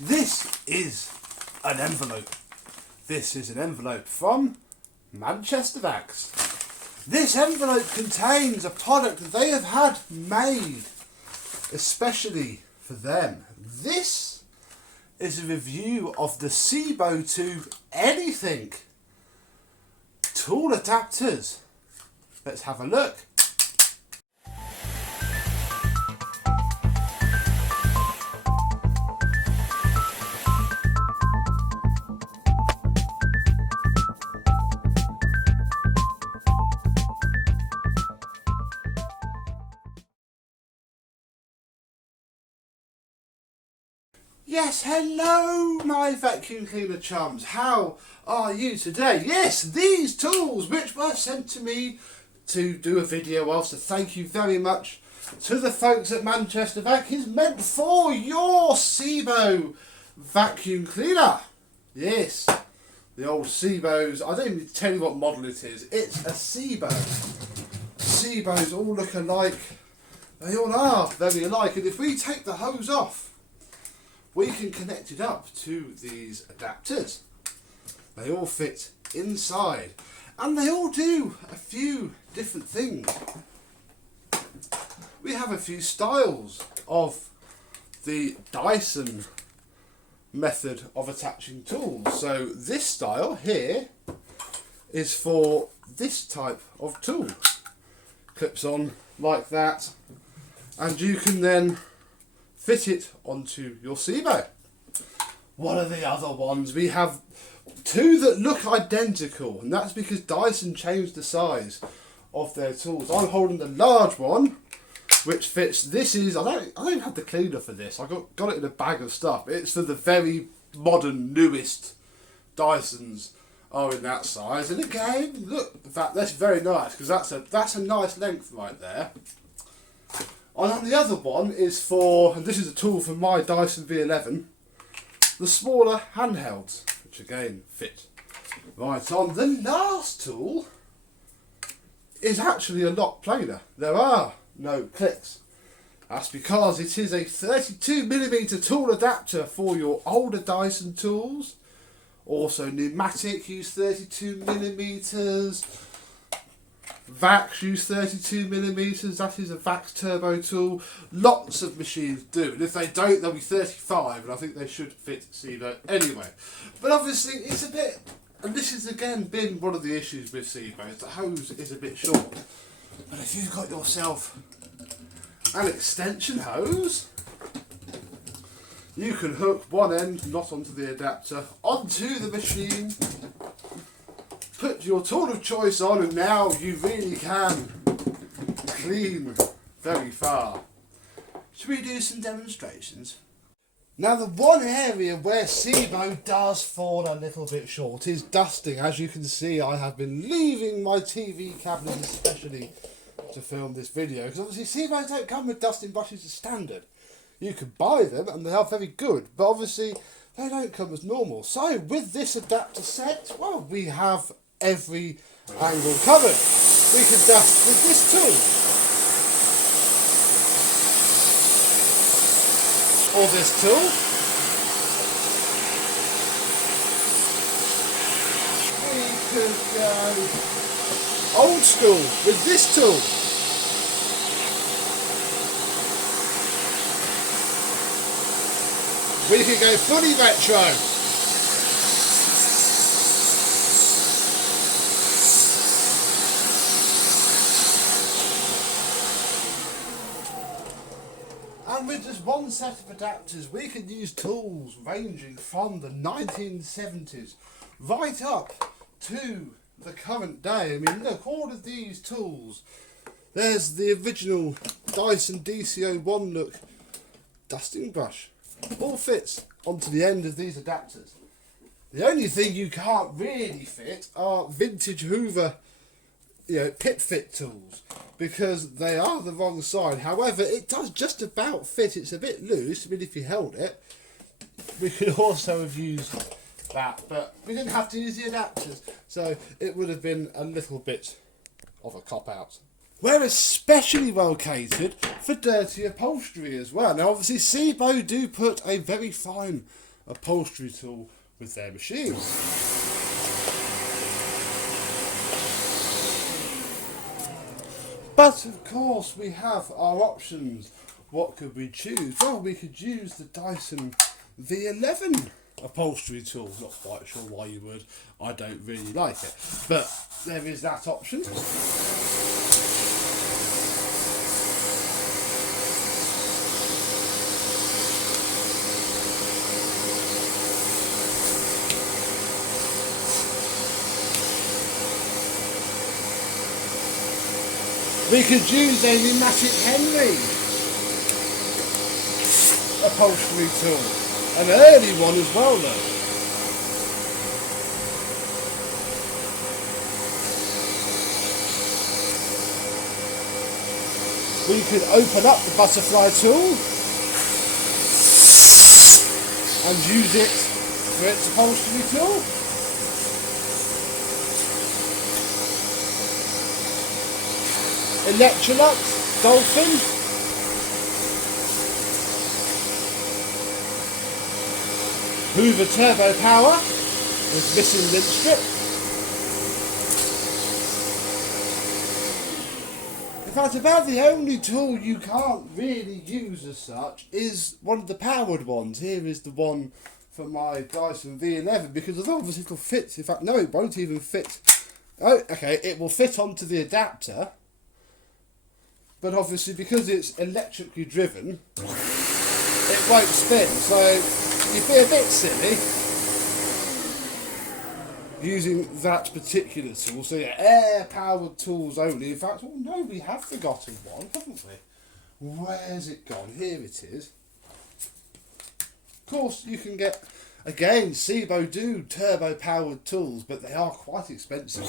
This is an envelope. This is an envelope from Manchester Vacs. This envelope contains a product that they have had made especially for them. This is a review of the Sebo Tool Anything tool adapters. Let's have a look. Yes, hello my vacuum cleaner chums. How are you today? Yes, these tools which were sent to me to do a video of, so thank you very much to the folks at Manchester Vac, is meant for your Sebo vacuum cleaner. Yes, the old Sebos. I don't even need to tell you what model it is. It's a Sebo. Sebos all look alike. They all are very alike, and if we take the hose off, we can connect it up to these adapters. They all fit inside and they all do a few different things. We have a few styles of the Dyson method of attaching tools. So this style here is for this type of tool. Clips on like that, and you can then fit it onto your Sebo. What are the other ones? We have two that look identical, and that's because Dyson changed the size of their tools. I'm holding the large one, which fits. This is, I don't have the cleaner for this. I got it in a bag of stuff. It's for the very modern, newest Dysons are in that size. And again, look, in fact, that's very nice because that's a nice length right there. And then the other one is for, and this is a tool for my Dyson V11, the smaller handhelds, which again fit right on. The last tool is actually a lot plainer. There are no clicks. That's because it is a 32mm tool adapter for your older Dyson tools. Also pneumatic, use 32mm. Vacs use 32mm, that is a Vacs turbo tool. Lots of machines do, and if they don't, they'll be 35, and I think they should fit Sebo anyway. But obviously, it's a bit, and this has again been one of the issues with Sebo, is the hose is a bit short. But if you've got yourself an extension hose, you can hook one end, not onto the adapter, onto the machine. Put your tool of choice on, and now you really can clean very far. Should we do some demonstrations? Now, the one area where Sebo does fall a little bit short is dusting. As you can see, I have been leaving my TV cabinet especially to film this video, because obviously Sebos don't come with dusting brushes as standard. You can buy them and they are very good, but obviously they don't come as normal. So with this adapter set, well, we have every angle covered. We can dust with this tool, or this tool. We could go old school with this tool. We can go fully retro. And with just one set of adapters, we can use tools ranging from the 1970s right up to the current day. I mean, look, all of these tools. There's the original Dyson DC01 look dusting brush. All fits onto the end of these adapters. The only thing you can't really fit are vintage Hoover, pit fit tools, because they are the wrong side. However, it does just about fit. It's a bit loose. I mean, if you held it, we could also have used that, but we didn't have to use the adapters, so it would have been a little bit of a cop-out. We're especially well catered for dirty upholstery as well. Now obviously Sebo do put a very fine upholstery tool with their machines. But of course we have our options. What could we choose? Well, we could use the Dyson V11 upholstery tool. Not quite sure why you would. I don't really like it. But there is that option. We could use a pneumatic Henry upholstery tool, an early one as well though. We could open up the butterfly tool and use it for its upholstery tool. Electrolux, Dolphin. Hoover Turbo Power with missing lint strip. In fact, about the only tool you can't really use as such is one of the powered ones. Here is the one for my Dyson V11, because although obviously it'll fit, in fact no, it won't even fit. Oh, okay, it will fit onto the adapter. But obviously because it's electrically driven, it won't spin, so you'd be a bit silly using that particular tool. So yeah, air-powered tools only. In fact, oh no, we have forgotten one, haven't we? Where's it gone? Here it is. Of course, you can get, again, Sebo do turbo-powered tools, but they are quite expensive.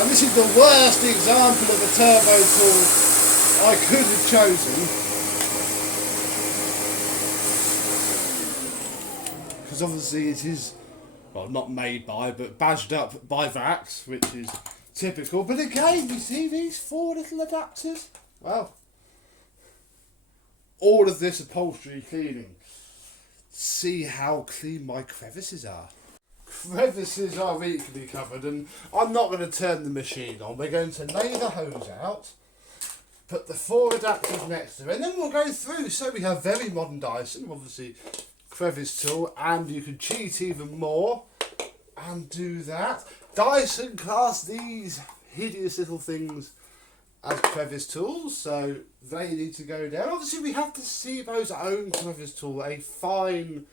And this is the worst example of a turbo tool I could have chosen, because obviously it is, well, not made by, but badged up by Vax, which is typical. But again, you see these four little adapters? Well, all of this upholstery cleaning. See how clean my crevices are. Crevices are equally covered, and I'm not going to turn the machine on. We're going to lay the hose out, put the four adapters next to it, and then we'll go through. So we have very modern Dyson, obviously crevice tool, and you can cheat even more and do that. Dyson class these hideous little things as crevice tools, so they need to go down. Obviously we have the Sebo's own crevice tool, a fine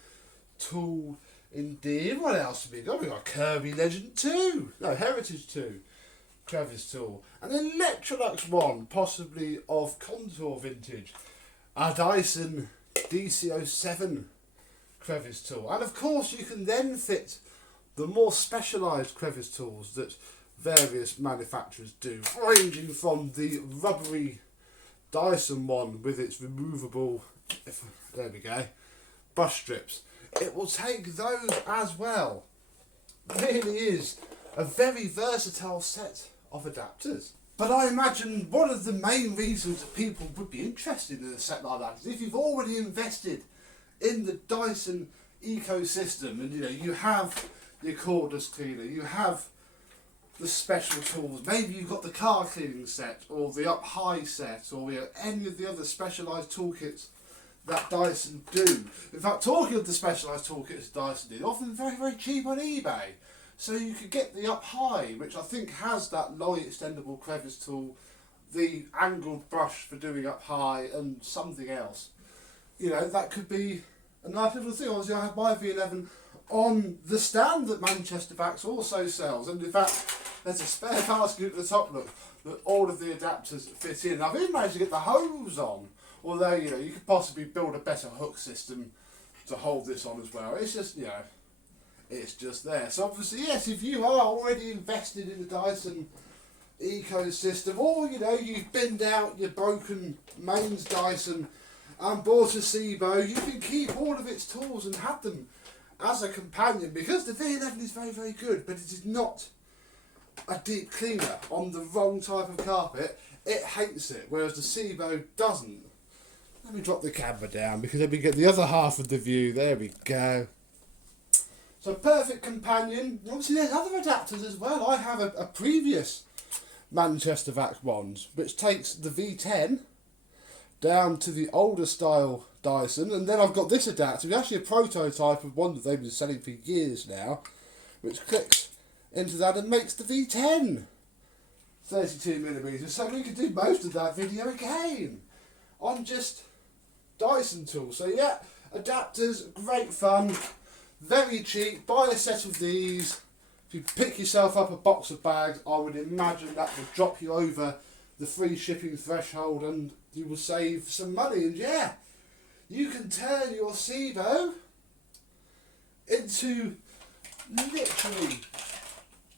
tool indeed. What else have we got? We've got Kirby Legend 2, no, Heritage 2 crevice tool, and then Electrolux one, possibly of Contour vintage, a Dyson DC07 crevice tool, and of course you can then fit the more specialised crevice tools that various manufacturers do, ranging from the rubbery Dyson one with its removable, there we go, brush strips. It will take those as well. It really is a very versatile set of adapters. But I imagine one of the main reasons that people would be interested in a set like that is if you've already invested in the Dyson ecosystem, and you have your cordless cleaner, you have the special tools, maybe you've got the car cleaning set or the up high set, or any of the other specialised toolkits that Dyson do. In fact, talking of the specialised toolkits Dyson did, often very, very cheap on eBay. So you could get the up high, which I think has that lolly extendable crevice tool, the angled brush for doing up high, and something else. That could be a nice little thing. Obviously I have my V11 on the stand that Manchester Vax also sells, and in fact there's a spare basket at the top, look, that all of the adapters fit in. I've even managed to get the hose on, although you could possibly build a better hook system to hold this on as well. It's just it's just there. So obviously, yes, if you are already invested in the Dyson ecosystem, or you've binned out your broken mains Dyson and bought a Sebo, you can keep all of its tools and have them as a companion, because the V11 is very, very good, but it is not a deep cleaner. On the wrong type of carpet, it hates it, whereas the Sebo doesn't. Let me drop the camera down because then we get the other half of the view. There we go. So perfect companion. Obviously there's other adapters as well. I have a previous Manchester Vac ones which takes the V10 down to the older style Dyson, and then I've got this adapter, it's actually a prototype of one that they've been selling for years now, which clicks into that and makes the V10 32mm, so we could do most of that video again on just Dyson tools. So yeah, adapters, great fun, very cheap. Buy a set of these. If you pick yourself up a box of bags, I would imagine that would drop you over the free shipping threshold and you will save some money. And yeah, you can turn your Sebo into literally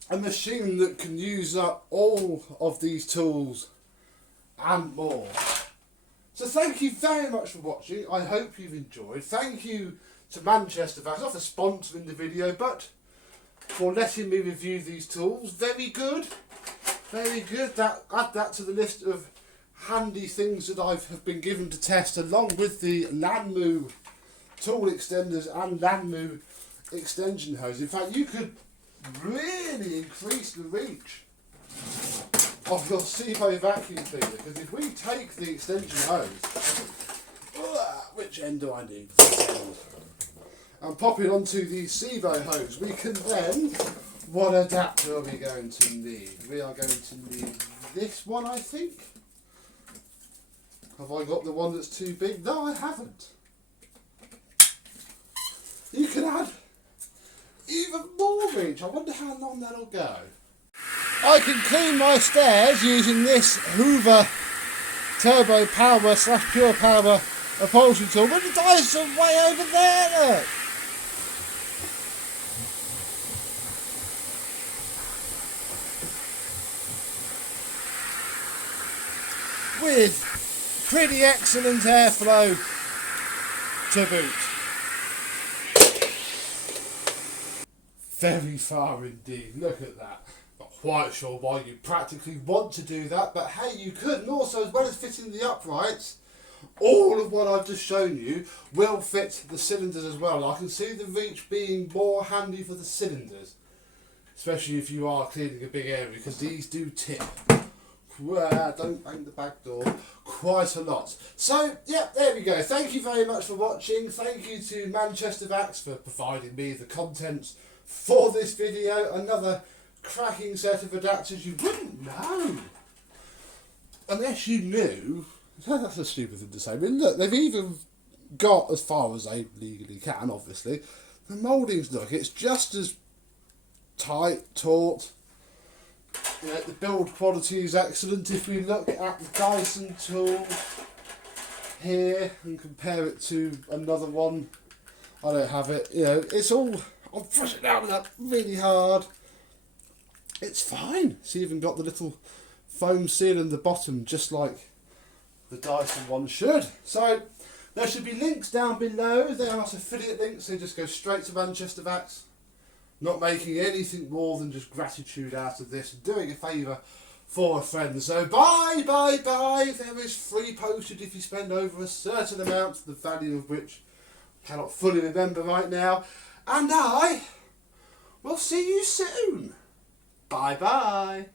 a machine that can use up all of these tools and more. So thank you very much for watching. I hope you've enjoyed. Thank you to Manchester Vac, not for sponsoring the video, but for letting me review these tools. Very good. Very good. Add that to the list of handy things that have been given to test, along with the Lanmu tool extenders and Lanmu extension hose. In fact, you could really increase the reach of your Sebo vacuum cleaner, because if we take the extension hose, which end do I need for this end, and pop it onto the Sebo hose, we can then, what adapter are we going to need? We are going to need this one, I think. Have I got the one that's too big? No, I haven't. You can add even more reach. I wonder how long that'll go. I can clean my stairs using this Hoover Turbo Power / Pure Power upholstery tool, but the Dyson way over there, look. With pretty excellent airflow to boot. Very far indeed, look at that. Not quite sure why you practically want to do that, but hey, you could. And also, as well as fitting the uprights, all of what I've just shown you will fit the cylinders as well. I can see the reach being more handy for the cylinders, especially if you are cleaning a big area, because these do tip. Don't bang the back door quite a lot. So yeah, there we go. Thank you very much for watching. Thank you to Manchester Vac for providing me the content for this video. Another cracking set of adapters you wouldn't know unless you knew. That's a stupid thing to say. I mean, look, they've even got, as far as they legally can, obviously, the mouldings. Look, it's just as tight, taut. You know, the build quality is excellent. If we look at the Dyson tool here and compare it to another one, I don't have it. You know, it's all. I'll push it down that really hard. It's fine. It's even got the little foam seal in the bottom, just like the Dyson one should. So there should be links down below. They are not affiliate links. They just go straight to Manchester Vac. Not making anything more than just gratitude out of this, doing a favour for a friend. So bye. There is free postage if you spend over a certain amount, the value of which I cannot fully remember right now. And I will see you soon. Bye.